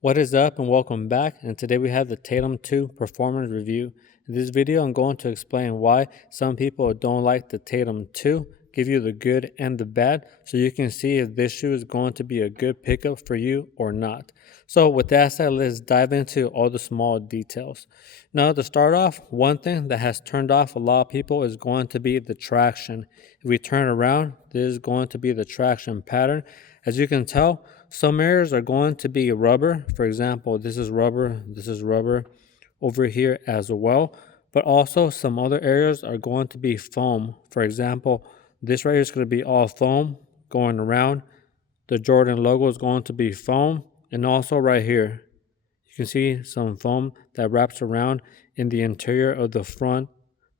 What is up and welcome back, and today we have the Tatum 2 performance review. In this video I'm going to explain why some people don't like the Tatum 2, give you the good and the bad so you can see if this shoe is going to be a good pickup for you or not. So with that said, let's dive into all the small details. Now to start off, one thing that has turned off a lot of people is going to be the traction. If we turn around, this is going to be the traction pattern. As you can tell, some areas are going to be rubber. For example, this is rubber over here as well. But also some other areas are going to be foam. For example, this right here is going to be all foam going around. The Jordan logo is going to be foam. And also right here, you can see some foam that wraps around in the interior of the front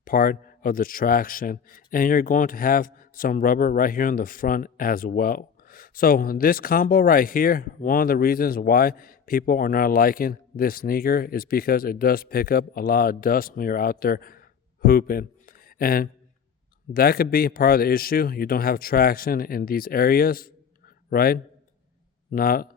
part of the traction. And you're going to have some rubber right here in the front as well. So this combo right here, one of the reasons why people are not liking this sneaker is because it does pick up a lot of dust when you're out there hooping. And that could be part of the issue. You don't have traction in these areas, right? Not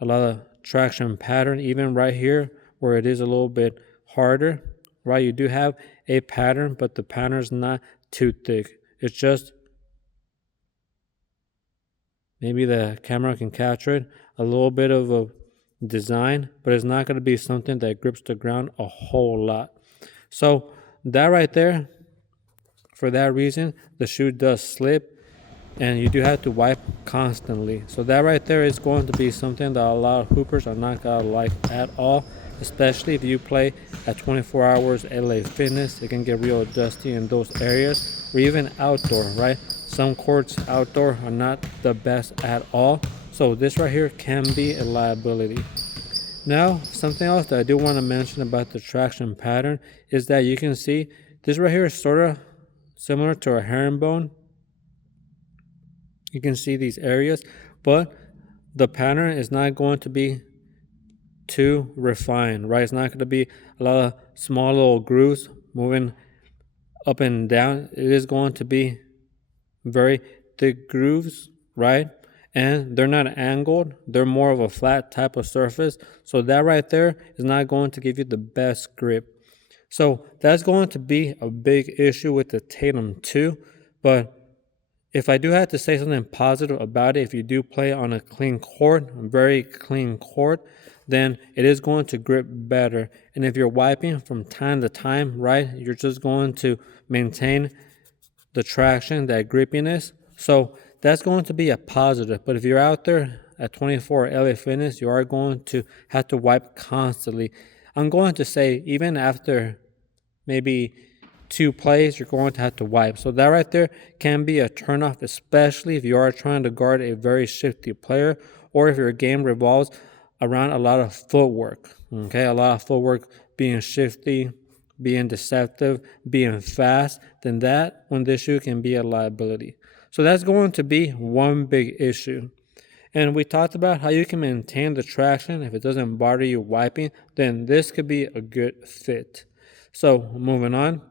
a lot of traction pattern, even right here where it is a little bit harder, right? You do have a pattern, but the pattern is not too thick. It's just, maybe the camera can capture it, a little bit of a design, but it's not going to be something that grips the ground a whole lot. So that right there, for that reason, the shoe does slip and you do have to wipe constantly. So that right there is going to be something that a lot of hoopers are not going to like at all, especially if you play at 24 hours LA Fitness. It can get real dusty in those areas, or even outdoor, right? Some courts outdoor are not the best at all. So this right here can be a liability. Now, something else that I do want to mention about the traction pattern is that you can see this right here is sort of similar to a herringbone. You can see these areas, but the pattern is not going to be too refined, right? It's not going to be a lot of small little grooves moving up and down. It is going to be very thick grooves, right? And they're not angled. They're more of a flat type of surface. So that right there is not going to give you the best grip. So that's going to be a big issue with the Tatum 2. But if I do have to say something positive about it, if you do play on a clean court, a very clean court, then it is going to grip better. And if you're wiping from time to time, right, you're just going to maintain the traction, that grippiness. So that's going to be a positive. But if you're out there at 24 LA Fitness, you are going to have to wipe constantly. I'm going to say even after maybe 2 plays, you're going to have to wipe. So that right there can be a turnoff, especially if you are trying to guard a very shifty player, or if your game revolves around a lot of footwork. Okay, a lot of footwork, being shifty, being deceptive, being fast, then that when this shoe can be a liability. So that's going to be one big issue. And we talked about how you can maintain the traction if it doesn't bother you wiping, then this could be a good fit. So moving on.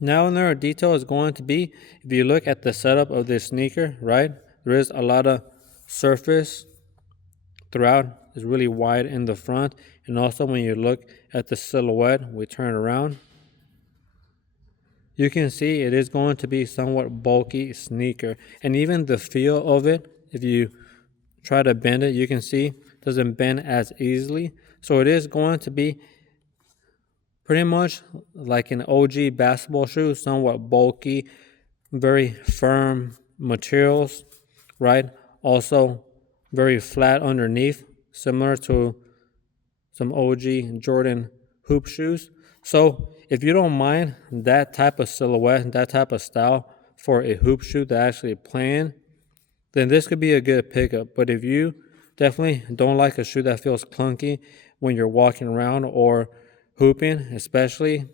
Now another detail is going to be, if you look at the setup of this sneaker, right, there is a lot of surface throughout. It's really wide in the front. And also when you look at the silhouette, we turn around, you can see it is going to be somewhat bulky sneaker. And even the feel of it, if you try to bend it, you can see it doesn't bend as easily. So it is going to be pretty much like an OG basketball shoe, somewhat bulky, very firm materials, right? Also very flat underneath, similar to some OG Jordan hoop shoes. So if you don't mind that type of silhouette, that type of style for a hoop shoe to actually play in, then this could be a good pickup. But if you definitely don't like a shoe that feels clunky when you're walking around or hooping, especially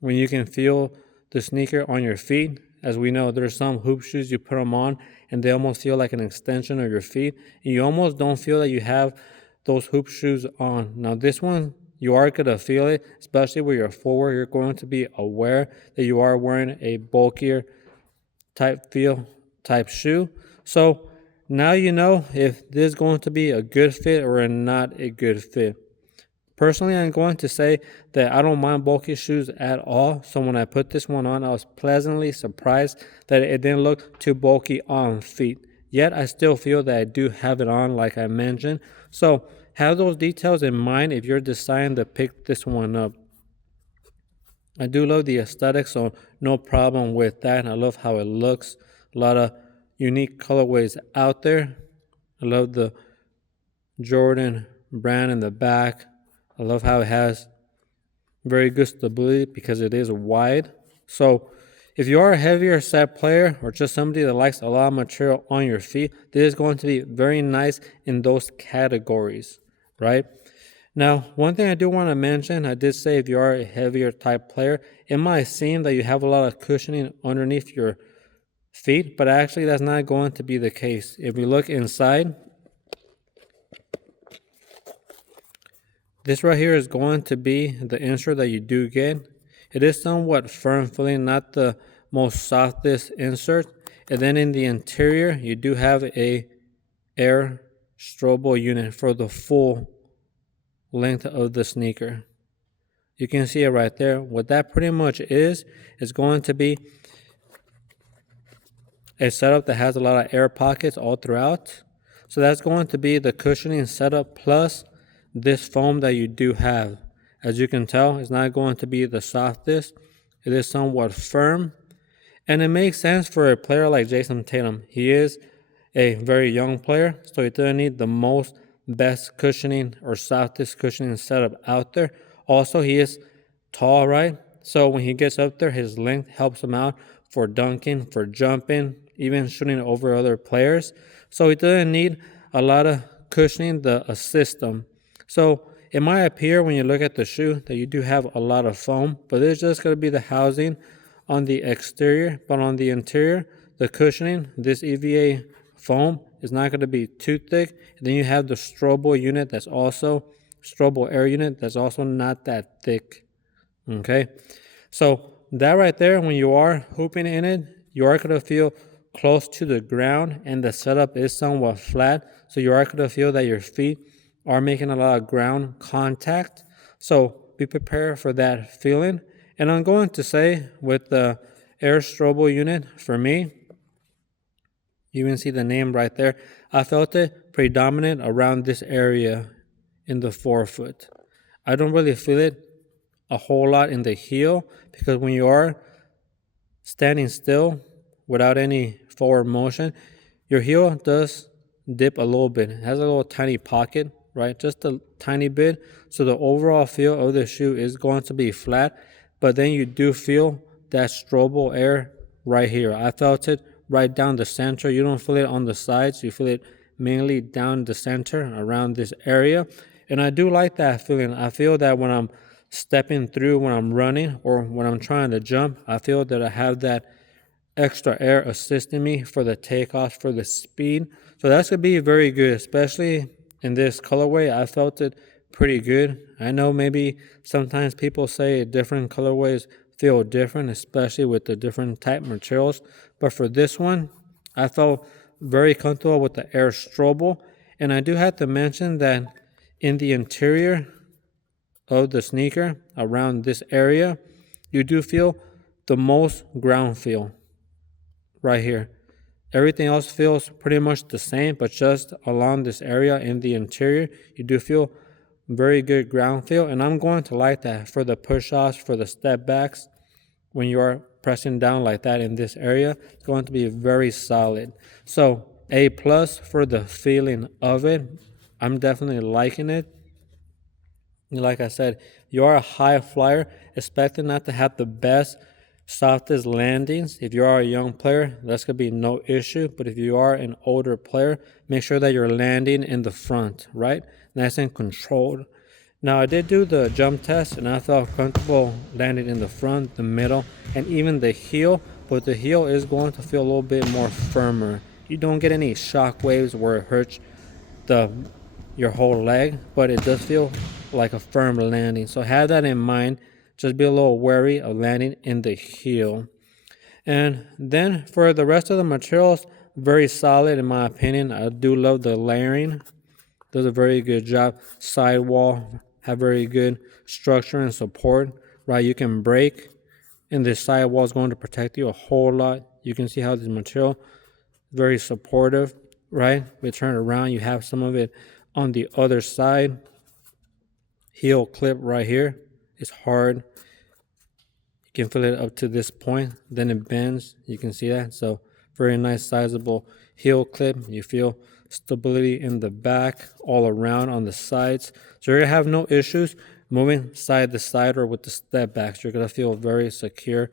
when you can feel the sneaker on your feet. As we know, there's some hoop shoes you put them on and they almost feel like an extension of your feet. And you almost don't feel that you have those hoop shoes on. Now this one, you are going to feel it, especially with your forward. You're going to be aware that you are wearing a bulkier type feel, type shoe. So Now you know if this is going to be a good fit or not a good fit. Personally, I'm going to say that I don't mind bulky shoes at all. So when I put this one on, I was pleasantly surprised that it didn't look too bulky on feet. Yet I still feel that I do have it on like I mentioned. So have those details in mind if you're deciding to pick this one up. I do love the aesthetic, so no problem with that. I love how it looks. A lot of unique colorways out there. I love the Jordan brand in the back. I love how it has very good stability because it is wide. So if you are a heavier set player or just somebody that likes a lot of material on your feet, this is going to be very nice in those categories, right? Now, one thing I do want to mention, I did say if you are a heavier type player, it might seem that you have a lot of cushioning underneath your feet, but actually that's not going to be the case. If we look inside, this right here is going to be the insert that you do get. It is somewhat firm feeling, not the most softest insert. And then in the interior, you do have a air strobo unit for the full length of the sneaker. You can see it right there. What that pretty much is going to be a setup that has a lot of air pockets all throughout. So that's going to be the cushioning setup plus this foam that you do have. As you can tell, it's not going to be the softest. It is somewhat firm. And it makes sense for a player like Jason Tatum. He is a very young player, so he doesn't need the most best cushioning or softest cushioning setup out there. Also, he is tall, right? So when he gets up there, his length helps him out for dunking, for jumping, even shooting over other players. So he doesn't need a lot of cushioning to assist him. So it might appear when you look at the shoe that you do have a lot of foam, but it's just going to be the housing on the exterior. But on the interior, the cushioning, this EVA foam is not going to be too thick. And then you have the strobo unit that's also, strobo air unit that's also not that thick. Okay, so that right there, when you are hooping in it, you are going to feel close to the ground and the setup is somewhat flat. So you are going to feel that your feet are making a lot of ground contact. So be prepared for that feeling. And I'm going to say with the air strobo unit, for me, you can see the name right there. I felt it predominant around this area in the forefoot. I don't really feel it a whole lot in the heel because when you are standing still without any forward motion, your heel does dip a little bit. It has a little tiny pocket, right? Just a tiny bit. So the overall feel of the shoe is going to be flat, but then you do feel that strobo air right here. I felt it right down the center. You don't feel it on the sides. You feel it mainly down the center around this area. And I do like that feeling. I feel that when I'm stepping through, when I'm running or when I'm trying to jump, I feel that I have that extra air assisting me for the takeoff, for the speed. So that's going to be very good, especially in this colorway. I felt it pretty good. I know maybe sometimes people say different colorways feel different, especially with the different type materials. But for this one, I felt very comfortable with the air strobo. And I do have to mention that in the interior of the sneaker, around this area, you do feel the most ground feel right here. Everything else feels pretty much the same, but just along this area in the interior, you do feel very good ground feel. And I'm going to like that for the push-offs, for the step backs. When you are pressing down like that in this area, it's going to be very solid. So A+ for the feeling of it. I'm definitely liking it. Like I said, you are a high flyer, expecting not to have the best, softest landings. If you are a young player, that's going to be no issue. But if you are an older player, make sure that you're landing in the front, right? Nice and controlled. Now, I did do the jump test, and I felt comfortable landing in the front, the middle, and even the heel. But the heel is going to feel a little bit more firmer. You don't get any shock waves where it hurts your whole leg, but it does feel like a firm landing. So have that in mind. Just be a little wary of landing in the heel. And then for the rest of the materials, very solid in my opinion. I do love the layering. Does a very good job. Sidewall have very good structure and support. Right, you can break, and this sidewall is going to protect you a whole lot. You can see how this material is very supportive. Right, we turn it around. You have some of it on the other side. Heel clip right here is hard. You can feel it up to this point, then it bends. You can see that. So very nice sizable heel clip. You feel stability in the back, all around on the sides. So you're gonna have no issues moving side to side or with the step backs. You're gonna feel very secure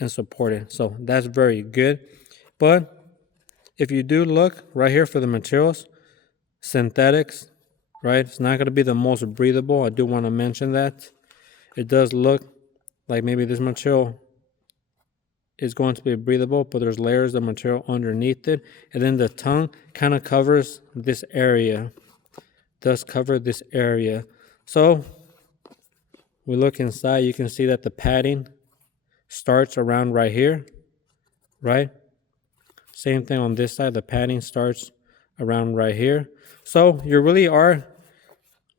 and supported. So that's very good. But if you do look right here for the materials, synthetics, right? It's not gonna be the most breathable. I do want to mention that. It does look like maybe this material is going to be breathable, but there's layers of material underneath it. And then the tongue kind of covers this area, does cover this area. So we look inside, you can see that the padding starts around right here, right? Same thing on this side, the padding starts around right here. So you really are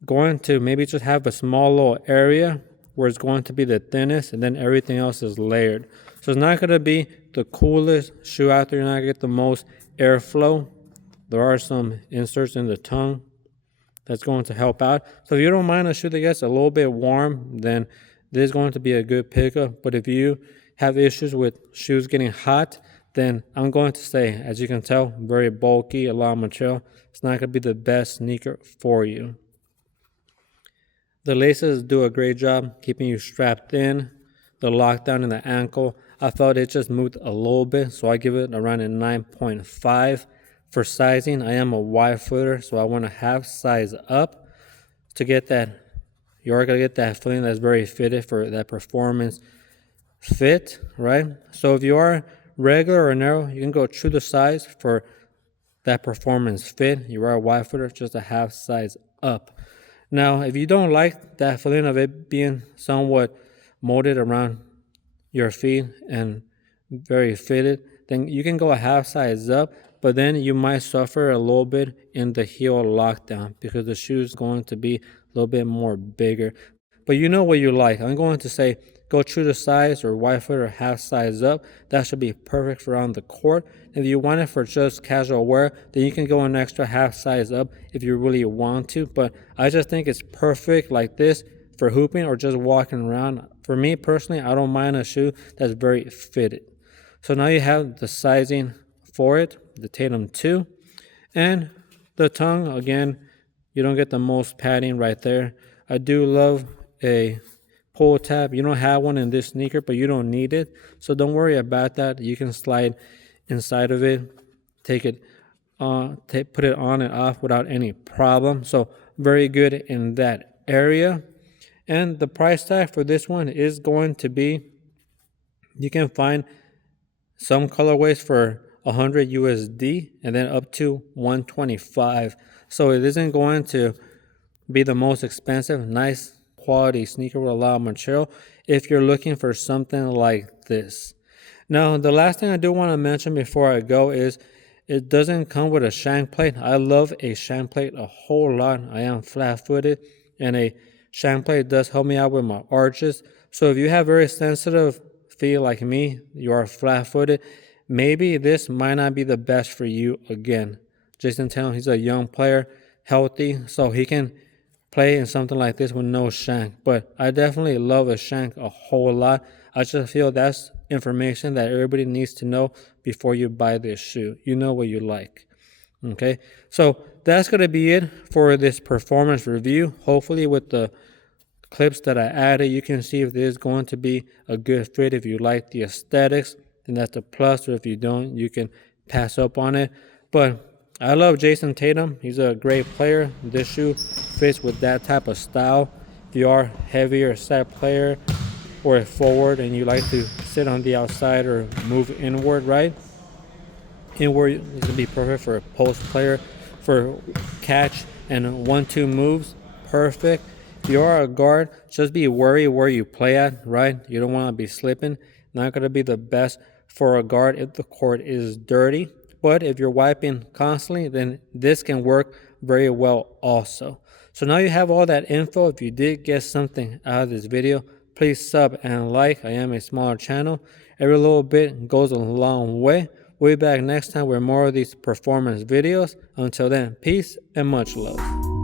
going to maybe just have a small little area where it's going to be the thinnest, and then everything else is layered. So it's not going to be the coolest shoe out there. You're not going to get the most airflow. There are some inserts in the tongue that's going to help out. So if you don't mind a shoe that gets a little bit warm, then this is going to be a good pickup. But if you have issues with shoes getting hot, then I'm going to say, as you can tell, very bulky, a lot of material. It's not going to be the best sneaker for you. The laces do a great job keeping you strapped in. The lockdown in the ankle, I felt it just moved a little bit, so I give it around a 9.5. For sizing, I am a wide footer, so I want to half size up to get that. You are going to get that feeling that's very fitted for that performance fit, right? So if you are regular or narrow, you can go true to size for that performance fit. You are a wide footer, just a half size up. Now, if you don't like that feeling of it being somewhat molded around your feet and very fitted, then you can go a half size up, but then you might suffer a little bit in the heel lockdown because the shoe is going to be a little bit more bigger. But you know what you like. I'm going to say go true to size or wide foot or half size up. That should be perfect for on the court. If you want it for just casual wear, then you can go an extra half size up if you really want to. But I just think it's perfect like this for hooping or just walking around. For me personally, I don't mind a shoe that's very fitted. So now you have the sizing for it, the Tatum 2. And the tongue, again, you don't get the most padding right there. I do love a pull tab. You don't have one in this sneaker, but you don't need it. So don't worry about that. You can slide inside of it, take it put it on and off without any problem. So very good in that area. And the price tag for this one is going to be, you can find some colorways for 100 USD and then up to 125. So it isn't going to be the most expensive, nice quality sneaker with a lot of material if you're looking for something like this. Now, the last thing I do want to mention before I go is it doesn't come with a shank plate. I love a shank plate a whole lot. I am flat-footed, and a shank plate does help me out with my arches. So if you have very sensitive feet like me, you are flat-footed, maybe this might not be the best for you again. Jason Tatum, he's a young player, healthy, so he can play in something like this with no shank. But I definitely love a shank a whole lot. I just feel that's information that everybody needs to know before you buy this shoe. You know what you like. Okay, so that's going to be it for this performance review. Hopefully with the clips that I added, you can see if this is going to be a good fit. If you like the aesthetics, then that's a plus, or if you don't, you can pass up on it. But I love Jason Tatum. He's a great player. This shoe fits with that type of style. If you are heavier set player or a forward and you like to sit on the outside or move inward, right? Inward is going to be perfect for a post player, for catch and 1-2 moves. Perfect. If you are a guard, just be wary where you play at, right? You don't want to be slipping. Not going to be the best for a guard if the court is dirty. But if you're wiping constantly, then this can work very well also. So now you have all that info. If you did get something out of this video, please sub and like. I am a smaller channel. Every little bit goes a long way. We'll be back next time with more of these performance videos. Until then, peace and much love.